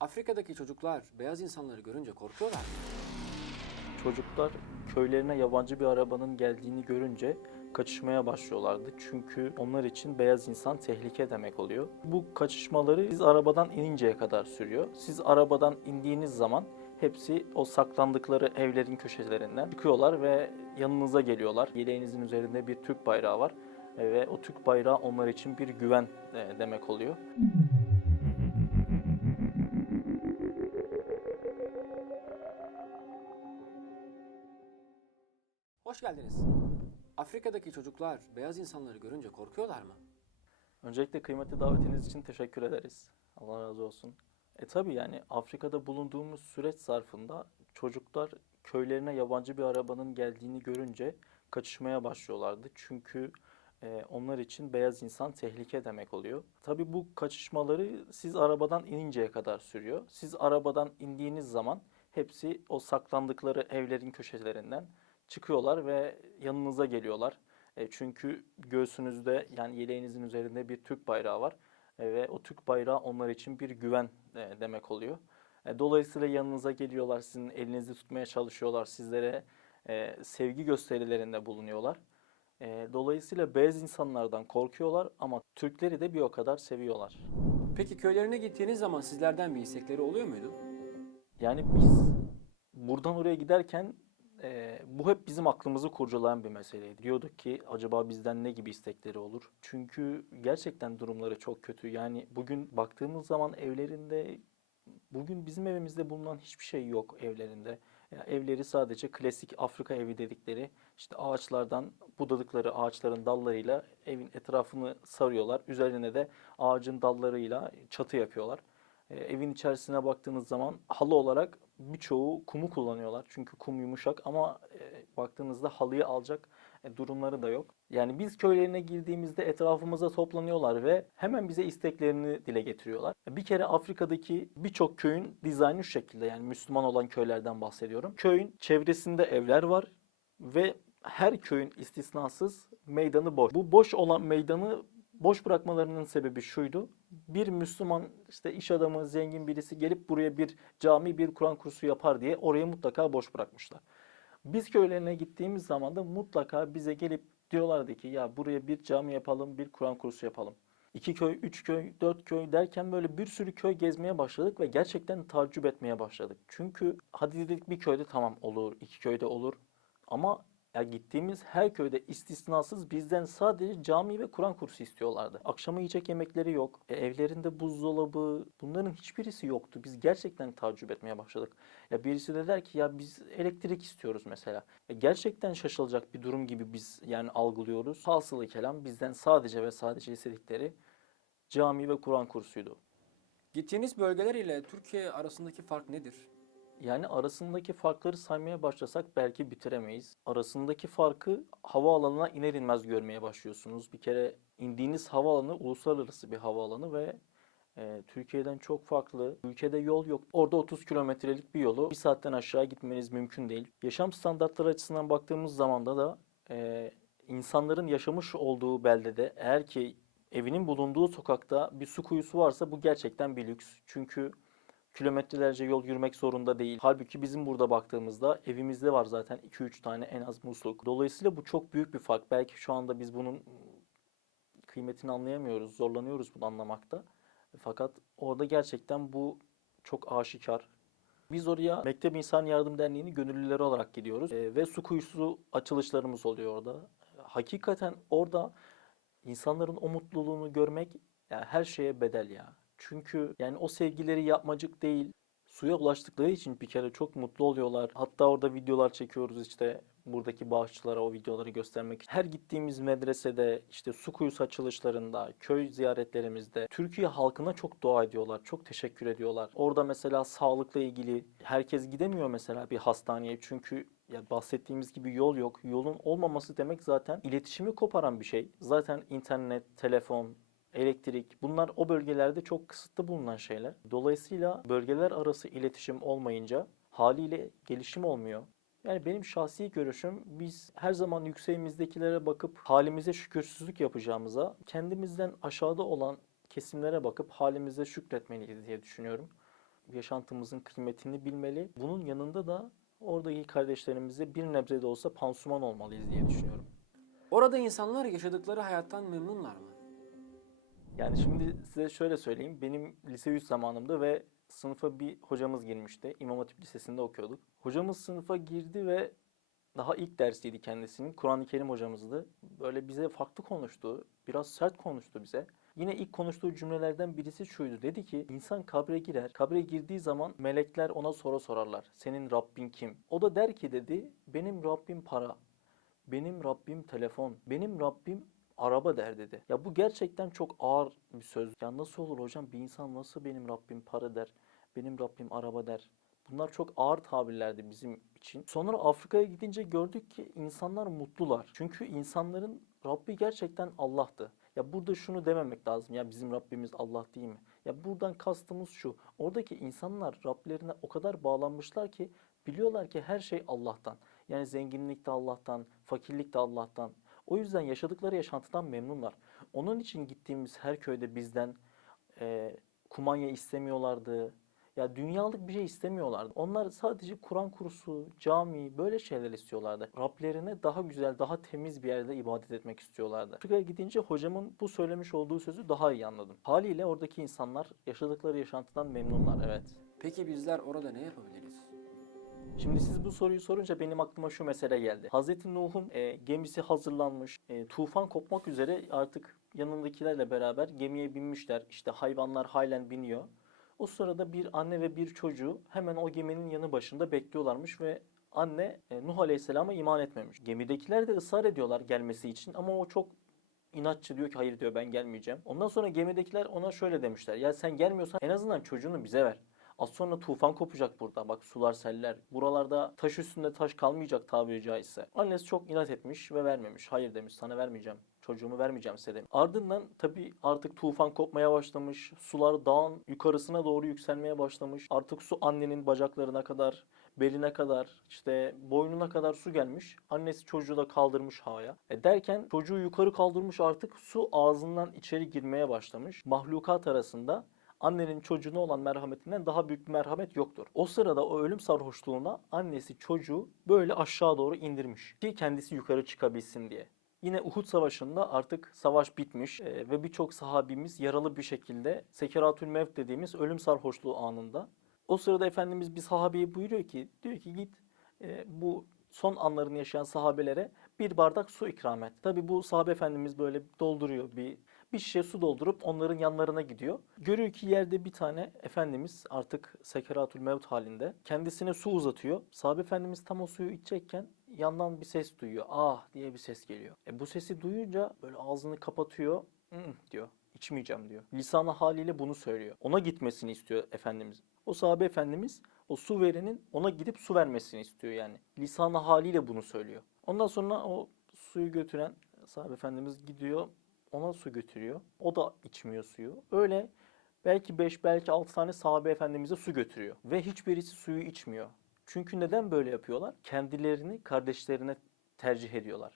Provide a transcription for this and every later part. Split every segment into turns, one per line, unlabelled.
Afrika'daki çocuklar beyaz insanları görünce korkuyorlar.
Çocuklar köylerine yabancı bir arabanın geldiğini görünce kaçışmaya başlıyorlardı. Çünkü onlar için beyaz insan tehlike demek oluyor. Bu kaçışmaları siz arabadan ininceye kadar sürüyor. Siz arabadan indiğiniz zaman hepsi o saklandıkları evlerin köşelerinden çıkıyorlar ve yanınıza geliyorlar. Yeleğinizin üzerinde bir Türk bayrağı var E, ve o Türk bayrağı onlar için bir güven e, demek oluyor.
Geldiniz. Afrika'daki çocuklar beyaz insanları görünce korkuyorlar mı?
Öncelikle kıymetli davetiniz için teşekkür ederiz. Allah razı olsun. E tabi yani Afrika'da bulunduğumuz süreç zarfında çocuklar köylerine yabancı bir arabanın geldiğini görünce kaçışmaya başlıyorlardı. Çünkü e, onlar için beyaz insan tehlike demek oluyor. Tabi bu kaçışmaları siz arabadan ininceye kadar sürüyor. Siz arabadan indiğiniz zaman hepsi o saklandıkları evlerin köşelerinden çıkıyorlar ve yanınıza geliyorlar. E, çünkü göğsünüzde yani yeleğinizin üzerinde bir Türk bayrağı var E, ve o Türk bayrağı onlar için bir güven e, demek oluyor. E, dolayısıyla yanınıza geliyorlar, sizin elinizi tutmaya çalışıyorlar, sizlere e, sevgi gösterilerinde bulunuyorlar. E, dolayısıyla beyaz insanlardan korkuyorlar ama Türkleri de bir o kadar seviyorlar.
Peki köylerine gittiğiniz zaman sizlerden bir istekleri oluyor muydu?
Yani biz buradan oraya giderken e, bu hep bizim aklımızı kurcalayan bir meseleydi. Diyorduk ki acaba bizden ne gibi istekleri olur? Çünkü gerçekten durumları çok kötü. Yani bugün baktığımız zaman evlerinde bugün bizim evimizde bulunan hiçbir şey yok evlerinde. Ya evleri sadece klasik Afrika evi dedikleri işte ağaçlardan budadıkları ağaçların dallarıyla evin etrafını sarıyorlar. Üzerine de ağacın dallarıyla çatı yapıyorlar. E, evin içerisine baktığınız zaman halı olarak birçoğu kumu kullanıyorlar. Çünkü kum yumuşak ama e, baktığınızda halıyı alacak e, durumları da yok. Yani biz köylerine girdiğimizde etrafımıza toplanıyorlar ve hemen bize isteklerini dile getiriyorlar. Bir kere Afrika'daki birçok köyün dizaynı şu şekilde yani Müslüman olan köylerden bahsediyorum. Köyün çevresinde evler var ve her köyün istisnasız meydanı boş. Bu boş olan meydanı boş bırakmalarının sebebi şuydu. Bir Müslüman işte iş adamı, zengin birisi gelip buraya bir cami, bir Kur'an kursu yapar diye orayı mutlaka boş bırakmışlar. Biz köylerine gittiğimiz zaman da mutlaka bize gelip diyorlardı ki ya buraya bir cami yapalım, bir Kur'an kursu yapalım. İki köy, üç köy, dört köy derken böyle bir sürü köy gezmeye başladık ve gerçekten tacip etmeye başladık. Çünkü hadi dedik bir köyde tamam olur, iki köyde olur ama ya gittiğimiz her köyde istisnasız bizden sadece cami ve Kur'an kursu istiyorlardı. Akşama yiyecek yemekleri yok. E, evlerinde buzdolabı bunların hiçbirisi yoktu. Biz gerçekten tacip etmeye başladık. Ya birisi de der ki ya biz elektrik istiyoruz mesela. E, gerçekten şaşılacak bir durum gibi biz yani algılıyoruz. Hasılı kelam bizden sadece ve sadece istedikleri cami ve Kur'an kursuydu.
Gittiğiniz bölgeler ile Türkiye arasındaki fark nedir?
Yani arasındaki farkları saymaya başlasak belki bitiremeyiz. Arasındaki farkı havaalanına iner inmez görmeye başlıyorsunuz. Bir kere indiğiniz havaalanı uluslararası bir havaalanı ve e, Türkiye'den çok farklı. Ülkede yol yok. Orada 30 kilometrelik bir yolu bir saatten aşağı gitmeniz mümkün değil. Yaşam standartları açısından baktığımız zaman da da e, insanların yaşamış olduğu beldede eğer ki evinin bulunduğu sokakta bir su kuyusu varsa bu gerçekten bir lüks. Çünkü kilometrelerce yol yürümek zorunda değil. Halbuki bizim burada baktığımızda evimizde var zaten 2-3 tane en az musluk. Dolayısıyla bu çok büyük bir fark. Belki şu anda biz bunun kıymetini anlayamıyoruz, zorlanıyoruz bunu anlamakta. Fakat orada gerçekten bu çok aşikar. Biz oraya Mektep İnsan Yardım Derneği'nin gönüllüleri olarak gidiyoruz Ee, ve su kuyusu açılışlarımız oluyor orada. Hakikaten orada insanların o mutluluğunu görmek yani her şeye bedel ya. Çünkü yani o sevgileri yapmacık değil. Suya ulaştıkları için bir kere çok mutlu oluyorlar. Hatta orada videolar çekiyoruz işte buradaki bağışçılara o videoları göstermek için. Her gittiğimiz medresede işte su kuyusu açılışlarında, köy ziyaretlerimizde Türkiye halkına çok dua ediyorlar. Çok teşekkür ediyorlar. Orada mesela sağlıkla ilgili herkes gidemiyor mesela bir hastaneye. Çünkü ya bahsettiğimiz gibi yol yok. Yolun olmaması demek zaten iletişimi koparan bir şey. Zaten internet, telefon, elektrik bunlar o bölgelerde çok kısıtlı bulunan şeyler. Dolayısıyla bölgeler arası iletişim olmayınca haliyle gelişim olmuyor. Yani benim şahsi görüşüm biz her zaman yükseğimizdekilere bakıp halimize şükürsüzlük yapacağımıza kendimizden aşağıda olan kesimlere bakıp halimize şükretmeliyiz diye düşünüyorum. yaşantımızın kıymetini bilmeli. Bunun yanında da oradaki kardeşlerimize bir nebze de olsa pansuman olmalıyız diye düşünüyorum.
Orada insanlar yaşadıkları hayattan memnunlar mı?
Yani şimdi size şöyle söyleyeyim. Benim lise 3 zamanımda ve sınıfa bir hocamız girmişti. İmam Hatip Lisesi'nde okuyorduk. Hocamız sınıfa girdi ve daha ilk dersiydi kendisinin. Kur'an-ı Kerim hocamızdı. Böyle bize farklı konuştu. Biraz sert konuştu bize. Yine ilk konuştuğu cümlelerden birisi şuydu. Dedi ki insan kabre girer. Kabre girdiği zaman melekler ona soru sorarlar. Senin Rabbin kim? O da der ki dedi benim Rabbim para. Benim Rabbim telefon. Benim Rabbim araba der dedi. Ya bu gerçekten çok ağır bir söz. Ya nasıl olur hocam bir insan nasıl benim Rabbim para der, benim Rabbim araba der. Bunlar çok ağır tabirlerdi bizim için. Sonra Afrika'ya gidince gördük ki insanlar mutlular. Çünkü insanların Rabbi gerçekten Allah'tı. Ya burada şunu dememek lazım. Ya bizim Rabbimiz Allah değil mi? Ya buradan kastımız şu. Oradaki insanlar Rablerine o kadar bağlanmışlar ki biliyorlar ki her şey Allah'tan. Yani zenginlik de Allah'tan, fakirlik de Allah'tan. O yüzden yaşadıkları yaşantıdan memnunlar. Onun için gittiğimiz her köyde bizden e, kumanya istemiyorlardı. Ya dünyalık bir şey istemiyorlardı. Onlar sadece Kur'an kursu, cami böyle şeyler istiyorlardı. Rablerine daha güzel, daha temiz bir yerde ibadet etmek istiyorlardı. Afrika'ya gidince hocamın bu söylemiş olduğu sözü daha iyi anladım. Haliyle oradaki insanlar yaşadıkları yaşantıdan memnunlar, evet.
Peki bizler orada ne yapabiliriz?
Şimdi siz bu soruyu sorunca benim aklıma şu mesele geldi. Hazreti Nuh'un e, gemisi hazırlanmış, e, tufan kopmak üzere artık yanındakilerle beraber gemiye binmişler. İşte hayvanlar halen biniyor. O sırada bir anne ve bir çocuğu hemen o geminin yanı başında bekliyorlarmış ve anne e, Nuh Aleyhisselam'a iman etmemiş. Gemidekiler de ısrar ediyorlar gelmesi için ama o çok inatçı diyor ki hayır diyor ben gelmeyeceğim. Ondan sonra gemidekiler ona şöyle demişler. Ya sen gelmiyorsan en azından çocuğunu bize ver. Az sonra tufan kopacak burada. Bak sular seller. Buralarda taş üstünde taş kalmayacak tabiri caizse. Annesi çok inat etmiş ve vermemiş. Hayır demiş sana vermeyeceğim. Çocuğumu vermeyeceğim size demiş. Ardından tabii artık tufan kopmaya başlamış. Sular dağın yukarısına doğru yükselmeye başlamış. Artık su annenin bacaklarına kadar, beline kadar, işte boynuna kadar su gelmiş. Annesi çocuğu da kaldırmış havaya. E derken çocuğu yukarı kaldırmış artık su ağzından içeri girmeye başlamış. Mahlukat arasında annenin çocuğuna olan merhametinden daha büyük bir merhamet yoktur. O sırada o ölüm sarhoşluğuna annesi çocuğu böyle aşağı doğru indirmiş ki kendisi yukarı çıkabilsin diye. Yine Uhud Savaşı'nda artık savaş bitmiş ve birçok sahabimiz yaralı bir şekilde sekeratül mevt dediğimiz ölüm sarhoşluğu anında. O sırada Efendimiz bir sahabeye buyuruyor ki, diyor ki git bu son anlarını yaşayan sahabelere bir bardak su ikram et. Tabi bu sahabe efendimiz böyle dolduruyor bir bir şişe su doldurup onların yanlarına gidiyor. Görüyor ki yerde bir tane efendimiz artık sekeratül mevt halinde kendisine su uzatıyor. Sahabe efendimiz tam o suyu içecekken yandan bir ses duyuyor. Ah diye bir ses geliyor. E bu sesi duyunca böyle ağzını kapatıyor. "Mm," diyor. İçmeyeceğim diyor. Lisanı haliyle bunu söylüyor. Ona gitmesini istiyor Efendimiz. O sahabe efendimiz o su verenin ona gidip su vermesini istiyor yani. Lisanı haliyle bunu söylüyor. Ondan sonra o suyu götüren sahabe efendimiz gidiyor ona su götürüyor. O da içmiyor suyu. Öyle belki 5 belki 6 tane sahabe efendimize su götürüyor. Ve hiçbirisi suyu içmiyor. Çünkü neden böyle yapıyorlar? Kendilerini kardeşlerine tercih ediyorlar.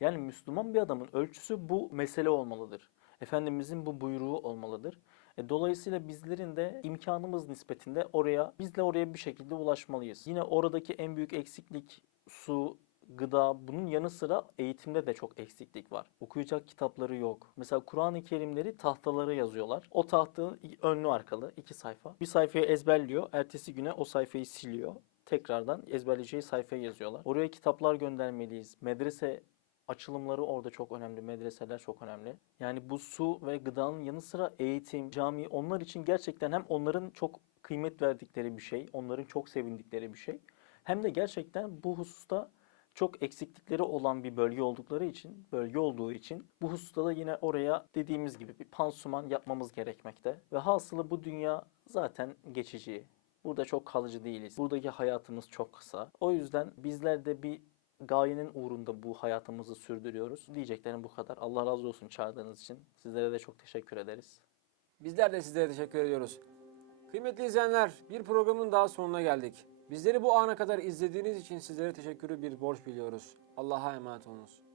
Yani Müslüman bir adamın ölçüsü bu mesele olmalıdır. Efendimizin bu buyruğu olmalıdır. E, dolayısıyla bizlerin de imkanımız nispetinde oraya, biz de oraya bir şekilde ulaşmalıyız. Yine oradaki en büyük eksiklik su, gıda, bunun yanı sıra eğitimde de çok eksiklik var. Okuyacak kitapları yok. Mesela Kur'an-ı Kerimleri tahtalara yazıyorlar. O tahta önlü arkalı iki sayfa. Bir sayfayı ezberliyor, ertesi güne o sayfayı siliyor. Tekrardan ezberleyeceği sayfaya yazıyorlar. Oraya kitaplar göndermeliyiz. Medrese açılımları orada çok önemli. Medreseler çok önemli. Yani bu su ve gıdanın yanı sıra eğitim, cami onlar için gerçekten hem onların çok kıymet verdikleri bir şey, onların çok sevindikleri bir şey. Hem de gerçekten bu hususta çok eksiklikleri olan bir bölge oldukları için, bölge olduğu için bu hususta da yine oraya dediğimiz gibi bir pansuman yapmamız gerekmekte. Ve hasılı bu dünya zaten geçici. Burada çok kalıcı değiliz. Buradaki hayatımız çok kısa. O yüzden bizler de bir gayenin uğrunda bu hayatımızı sürdürüyoruz. Diyeceklerim bu kadar. Allah razı olsun çağırdığınız için. Sizlere de çok teşekkür ederiz.
Bizler de sizlere teşekkür ediyoruz. Kıymetli izleyenler, bir programın daha sonuna geldik. Bizleri bu ana kadar izlediğiniz için sizlere teşekkürü bir borç biliyoruz. Allah'a emanet olunuz.